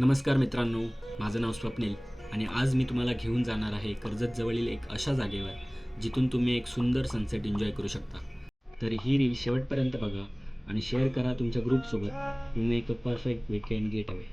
नमस्कार मित्रांनो, माझं नाव स्वप्नील आणि आज मी तुम्हाला घेऊन जाणार आहे कर्जत जवळील एक अशा जागेवर जिथून तुम्ही एक सुंदर सनसेट एन्जॉय करू शकता. तर ही रील शेवटपर्यंत बघा आणि शेअर करा तुमच्या ग्रुपसोबत. तुम्ही एक परफेक्ट वीकेंड गेट अवे.